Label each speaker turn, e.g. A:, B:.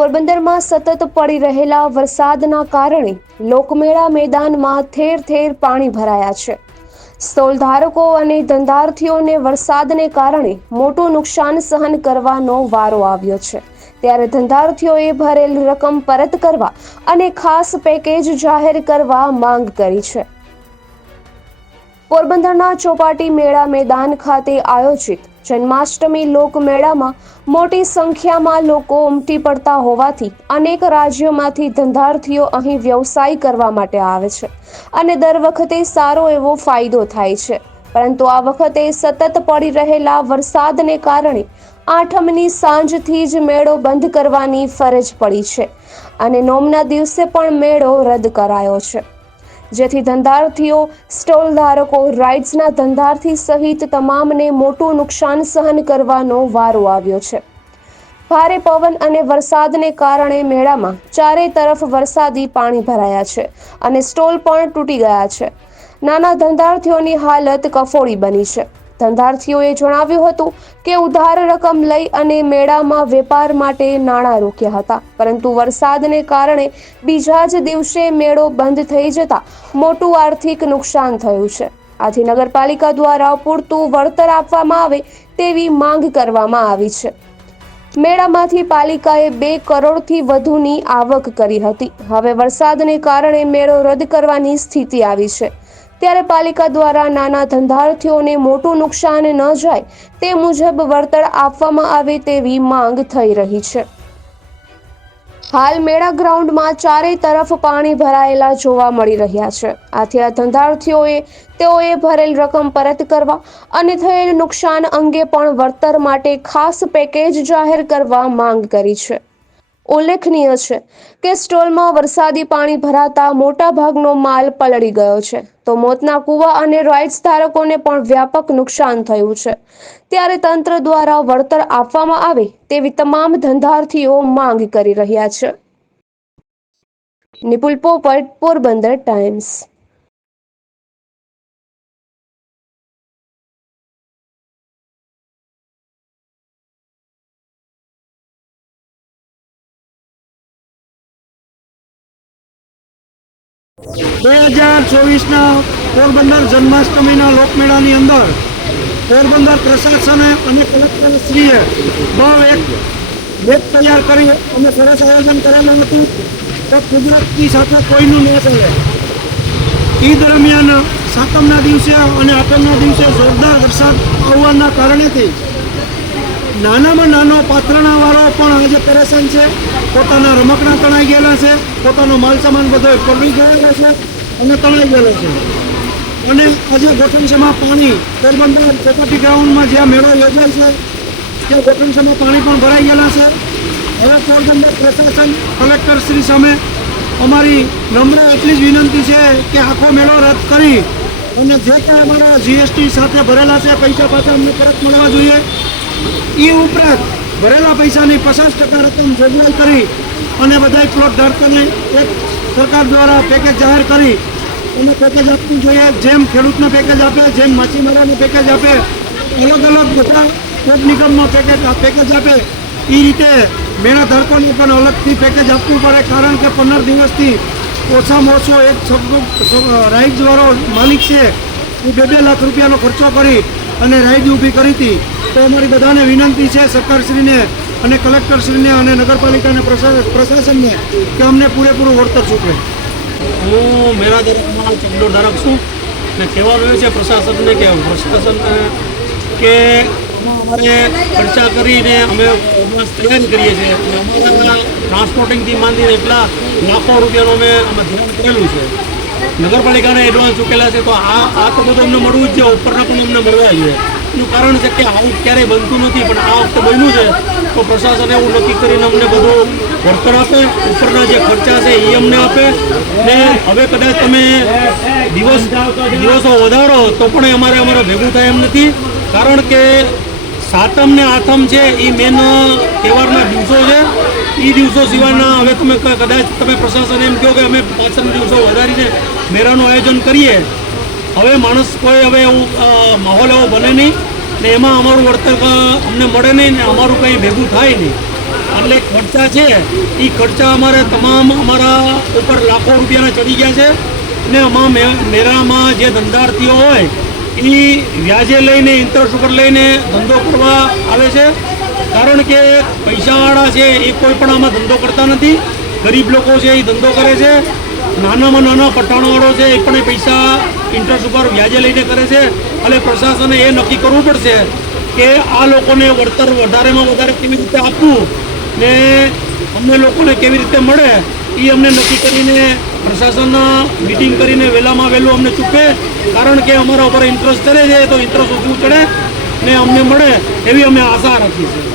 A: પોરબંદરમાં સતત પડી રહેલા વરસાદના કારણે લોકમેળા મેદાનમાં ઠેર ઠેર પાણી ભરાયા છે. સ્ટોલ ધારકો અને ધંધાર્થીઓને વરસાદને કારણે મોટું નુકસાન સહન કરવાનો વારો આવ્યો છે. ત્યારે ધંધાર્થીઓએ ભરેલ રકમ પરત કરવા અને ખાસ પેકેજ જાહેર કરવા માંગ કરી છે. પોરબંદરના ચોપાટી મેળા મેદાન ખાતે આયોજિત જન્માષ્ટમી લોકમેળામાં મોટી સંખ્યામાં લોકો ઉમટી પડતા હોવાથી અનેક રાજ્યોમાંથી ધંધાર્થીઓ અહીં વ્યવસાય કરવા માટે આવે છે અને દર વખતે સારો એવો ફાયદો થાય છે. પરંતુ આ વખતે સતત પડી રહેલા વરસાદને કારણે આઠમની સાંજથી જ મેળો બંધ કરવાની ફરજ પડી છે અને નોમના દિવસે પણ મેળો રદ કરાયો છે. જેથી ધંધાર્થીઓ સ્ટોલ ધારકો રાઇડ્સના ધંધાર્થી સહિત તમામને મોટું નુકસાન સહન કરવાનો વારો આવ્યો છે. ભારે પવન અને વરસાદને કારણે મેળામાં ચારે તરફ વરસાદી પાણી ભરાયા છે અને સ્ટોલ પણ તૂટી ગયા છે. નાના ધંધાર્થીઓની હાલત કફોડી બની છે. ધંધાર્થીઓએ જણાવ્યું હતું કે ઉધાર રકમ લઈ અને મેળામાં વેપાર માટે નાણાં રોક્યા હતા. પરંતુ વરસાદને કારણે બીજા જ દિવસે મેળો બંધ થઈ જતા મોટું આર્થિક નુકસાન થયું છે. આથી નગરપાલિકા દ્વારા પૂરતું વળતર આપવામાં આવે તેવી માંગ કરવામાં આવી છે. મેળામાંથી પાલિકાએ બે કરોડથી વધુની આવક કરી હતી. હવે વરસાદને કારણે મેળો રદ કરવાની સ્થિતિ આવી છે. ત્યારે પાલિકા દ્વારા નાના ધંધાર્થીઓને મોટું નુકસાન ન જાય તે મુજબ વળતર આપવામાં આવે તેવી માંગ થઈ રહી છે. હાલ મેળા ગ્રાઉન્ડમાં ચારે તરફ પાણી ભરાયેલા જોવા મળી રહ્યા છે. આથી આ ધંધાર્થીઓએ તેઓએ ભરેલ રકમ પરત કરવા અને થયેલ નુકસાન અંગે પણ વળતર માટે ખાસ પેકેજ જાહેર કરવા માંગ કરી છે. ઉલ્લેખનીય છે કે સ્ટોલમાં વરસાદી પાણી ભરાતા મોટા ભાગનો માલ પલળી ગયો છે. તો મોતના કુવા અને રાઇટ્સ ધારકોને પણ વ્યાપક નુકસાન થયું છે. ત્યારે તંત્ર દ્વારા વળતર આપવામાં આવે તેવી તમામ ધંધાર્થીઓ માંગ કરી રહ્યા છે. નિપુલ પોપટ, પોરબંદર ટાઈમ્સ.
B: બે હજાર ચોવીસના પોરબંદર જન્માષ્ટમીના લોકમેળાની અંદર પોરબંદર પ્રશાસને અને કલેક્ટરશ્રીએ બહુ એક લેખ તૈયાર કરી અને સરસ આયોજન કરેલું હતું. તો કુદરતની સાથે કોઈનું ન ચાલે. એ દરમિયાન સાતમના દિવસે અને આઠમના દિવસે જોરદાર વરસાદ આવવાના કારણેથી નાનામાં નાનો પાત્રણાવાળો પણ આજે પરેશાન છે. પોતાના રમકડા તણાઈ ગયેલા છે. પોતાનો માલ સામાન બધો પડી ગયેલા છે અને તણાઈ ગયેલો છે. અને આજે ગોઠણસમાં પાણી પોરબંદર ચોપાટી ગ્રાઉન્ડમાં જ્યાં મેળો યોજાય છે, ત્યાં ગોઠણસમાં પાણી પણ ભરાઈ ગયેલા છે. હવે પોરબંદર પ્રશાસન કલેક્ટરશ્રી સામે અમારી નમ્ર એટલી જ વિનંતી છે કે આખો મેળો રદ કરી અને જે કાંઈ અમારા જીએસટી સાથે ભરેલા છે, પૈસા પાછા અમને પરત મળવા જોઈએ. એ ઉપરાંત ભરેલા પૈસાની પચાસ ટકા રકમ જોગવાઈ કરી અને બધા પ્લોટ ધારકોને એક સરકાર દ્વારા પેકેજ જાહેર કરી. એને પેકેજ આપવું જોઈએ. જેમ ખેડૂતને પેકેજ આપે, જેમ માછીમારાને પેકેજ આપે, અલગ અલગ બધા પોટ નિગમમાં પેકેજ પેકેજ આપે. એ રીતે મેળા ધારકોને પણ અલગથી પેકેજ આપવું પડે, કારણ કે પંદર દિવસથી ઓછામાં ઓછો એક રાઈડવાળો માલિક છે. એ બે બે લાખ રૂપિયાનો ખર્ચો કરી અને રાઈડ ઊભી કરી હતી. તો અમારી બધાને વિનંતી છે સરકારશ્રીને અને કલેક્ટરશ્રીને અને નગરપાલિકાને પ્રશાસનને કે અમને પૂરેપૂરું વળતર ચૂકવે
C: હું મેરા દરકમાં ચંદો ધારક છું ને કહેવાનું એ છે પ્રશાસનને કે પ્રશાસનને કે અમારે ખર્ચા કરીને અમે તૈયારી કરીએ છીએ અમારા ટ્રાન્સપોર્ટિંગથી માંડીને એટલા લાખો રૂપિયાનું અમે અમે ધ્યાન કરેલું છે. નગરપાલિકાને એડવાન્સ ચૂકેલા છે તો આ આ તો બધું અમને મળવું જ છે ઉપરના પણ અમને મળવા જોઈએ. એનું કારણ છે કે આવું ક્યારેય બનતું નથી, પણ આ વખતે બન્યું છે. તો પ્રશાસન એવું નક્કી કરીને અમને બધું વળતર આપે, ઉપરના જે ખર્ચા છે એ અમને આપે. ને હવે કદાચ તમે દિવસ, દિવસો વધારો તો પણ અમારે અમારે ભેગું થાય એમ નથી. કારણ કે સાતમ ને આઠમ છે એ મેન તહેવારના દિવસો છે. એ દિવસો સિવાયના હવે તમે કદાચ તમે પ્રશાસન એમ કહો કે અમે પાછળના દિવસો વધારીને મેળાનું આયોજન કરીએ હવે માણસ કોઈ હવે એવું માહોલ એવો બને નહીં ને એમાં અમારું વળતર અમને મળે નહીં ને અમારું કંઈ ભેગું થાય નહીં. એટલે ખર્ચા છે એ ખર્ચા અમારે તમામ અમારા ઉપર લાખો રૂપિયાના ચડી ગયા છે ને આમાં મે- મેળામાં જે ધંધાર્થીઓ હોય એ વ્યાજે લઈને ઇન્ટરેસ્ટ ઉપર લઈને ધંધો કરવા આવે છે. કારણ કે પૈસાવાળા છે, એ કોઈ પણ આમાં ધંધો કરતા નથી. ગરીબ લોકો છે, એ ધંધો કરે છે. નાનામાં નાના પઠાણવાળો છે, એ પણ એ પૈસા ઇન્ટરેસ્ટ ઉપર વ્યાજે લઈને કરે છે. એટલે પ્રશાસને એ નક્કી કરવું પડશે કે આ લોકોને વળતર વધારેમાં વધારે કેવી રીતે આપવું ને અમને લોકોને કેવી રીતે મળે, એ અમને નક્કી કરીને પ્રશાસન મિટિંગ કરીને વહેલામાં વહેલું અમને ચૂકે. કારણ કે અમારા ઉપર ઇન્ટરેસ્ટ ચડે છે, તો ઇન્ટરેસ્ટ ઓછું ચડે ને અમને મળે એવી અમે આશા રાખીએ છીએ.